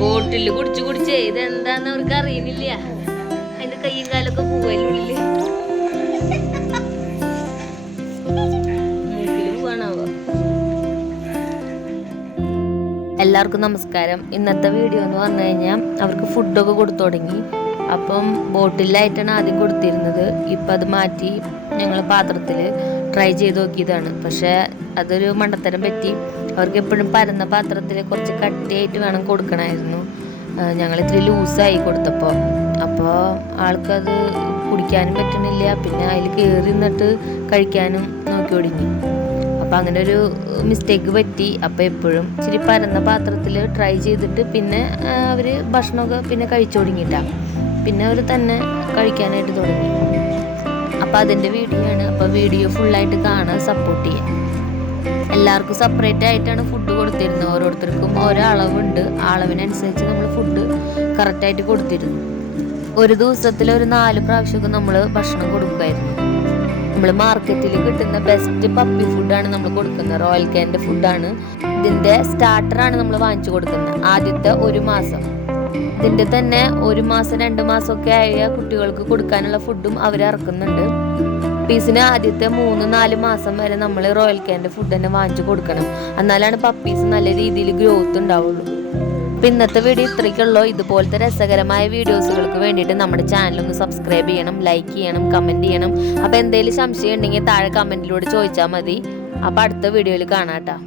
ബോട്ടിൽ കുടിച്ച് കുടിച്ചേ ഇതെന്താന്ന് അവർക്ക് അറിയുന്നില്ല അതിന്റെ കയ്യും കാലൊക്കെ പോവല്ലുള്ളിൽ എല്ലാവർക്കും നമസ്കാരം. ഇന്നത്തെ വീഡിയോ എന്ന് പറഞ്ഞു കഴിഞ്ഞാൽ അവർക്ക് ഫുഡൊക്കെ കൊടുത്തു തുടങ്ങി. അപ്പം ബോട്ടിലായിട്ടാണ് ആദ്യം കൊടുത്തിരുന്നത്. ഇപ്പം അത് മാറ്റി ഞങ്ങൾ പാത്രത്തിൽ ട്രൈ ചെയ്ത് നോക്കിയതാണ്. പക്ഷേ അതൊരു മണ്ടത്തരം പറ്റി. അവർക്ക് എപ്പോഴും പരന്ന പാത്രത്തിൽ കുറച്ച് കട്ടിയായിട്ട് വേണം കൊടുക്കണമായിരുന്നു ഞങ്ങൾ ഇത്തിരി ലൂസായി കൊടുത്തപ്പോൾ അപ്പോൾ ആൾക്കത് കുടിക്കാനും പറ്റണില്ല. പിന്നെ അതിൽ കയറി നിന്നിട്ട് കഴിക്കാനും നോക്കി ഒടുങ്ങി അപ്പോൾ അങ്ങനെ ഒരു മിസ്റ്റേക്ക് പറ്റി. അപ്പോൾ എപ്പോഴും ഇച്ചിരി പരന്ന പാത്രത്തിൽ ട്രൈ ചെയ്തിട്ട് പിന്നെ അവർ ഭക്ഷണമൊക്കെ പിന്നെ കഴിച്ചു തുടങ്ങിയിട്ടാണ് പിന്നെ അവർ തന്നെ കഴിക്കാനായിട്ട് തുടങ്ങി. അപ്പോൾ അതിന്റെ വീഡിയോ ആണ്. അപ്പോൾ വീഡിയോ ഫുള്ളായിട്ട് കാണാൻ സപ്പോർട്ട് ചെയ്യാം എല്ലാവർക്കും സെപ്പറേറ്റ് ആയിട്ടാണ് ഫുഡ് കൊടുത്തിരുന്നത്. ഓരോരുത്തർക്കും ഓരോ അളവുണ്ട്. അളവിനനുസരിച്ച് നമ്മൾ ഫുഡ് കറക്റ്റായിട്ട് കൊടുത്തിരുന്നു. ഒരു ദിവസത്തിൽ ഒരു നാല് പ്രാവശ്യമൊക്കെ നമ്മൾ ഭക്ഷണം കൊടുക്കുമായിരുന്നു. നമ്മൾ മാർക്കറ്റിൽ കിട്ടുന്ന ബെസ്റ്റ് പപ്പി ഫുഡാണ് നമ്മൾ കൊടുക്കുന്നത്. റോയൽ കാന്റെ ഫുഡാണ് ഇതിന്റെ സ്റ്റാർട്ടറാണ് നമ്മൾ വാങ്ങിച്ചു കൊടുക്കുന്നത്. ആദ്യത്തെ ഒരു മാസം. ഇതിന്റെ തന്നെ ഒരു മാസം രണ്ട് മാസമൊക്കെ ആയ കുട്ടികൾക്ക് കൊടുക്കാനുള്ള ഫുഡും അവർ ഇറക്കുന്നുണ്ട്. പപ്പീസിന് ആദ്യത്തെ മൂന്ന് നാല് മാസം വരെ നമ്മൾ റോയൽ കാന്റെ ഫുഡ് തന്നെ വാങ്ങിച്ചു കൊടുക്കണം. എന്നാലാണ് പപ്പീസ് നല്ല രീതിയിൽ ഗ്രോത്ത് ഉണ്ടാവുള്ളൂ. അപ്പം ഇന്നത്തെ വീഡിയോ ഇത്രയ്ക്കുള്ളൂ. ഇതുപോലത്തെ രസകരമായ വീഡിയോസുകൾക്ക് വേണ്ടിയിട്ട് നമ്മുടെ ചാനൽ ഒന്ന് സബ്സ്ക്രൈബ് ചെയ്യണം ലൈക്ക് ചെയ്യണം കമന്റ് ചെയ്യണം. അപ്പോൾ എന്തെങ്കിലും സംശയം ഉണ്ടെങ്കിൽ താഴെ കമന്റിലൂടെ ചോദിച്ചാൽ മതി. അപ്പോൾ അടുത്ത വീഡിയോയിൽ കാണാം